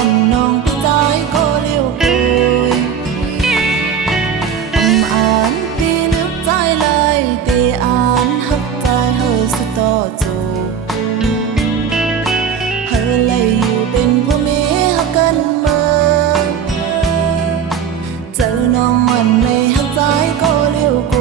on nong trái có liêu cười án vì nước trái lời thì án hấp trái hơi sự to dù hơi lấyอยู่เป็นผู้มีฮักกันเมื่อเจอน้องวันในฮักtrái có liêu cười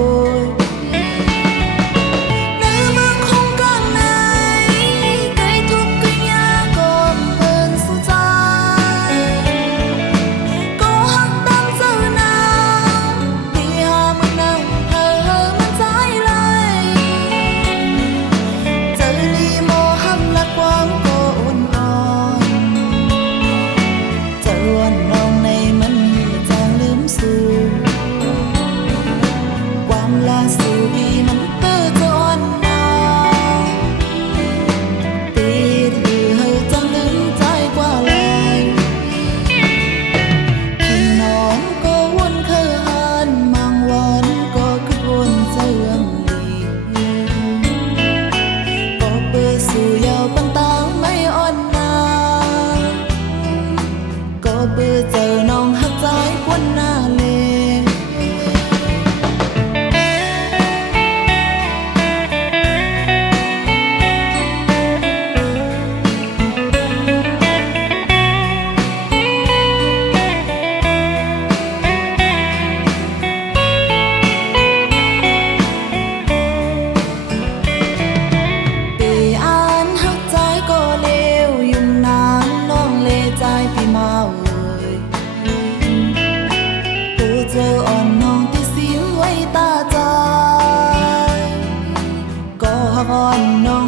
bữa giờ nong hấp trái quân na lê bị án hấp trái có lêu dùng nắng nong lê trái vì mau giờ on nong tí xíu quay ta trái có on nong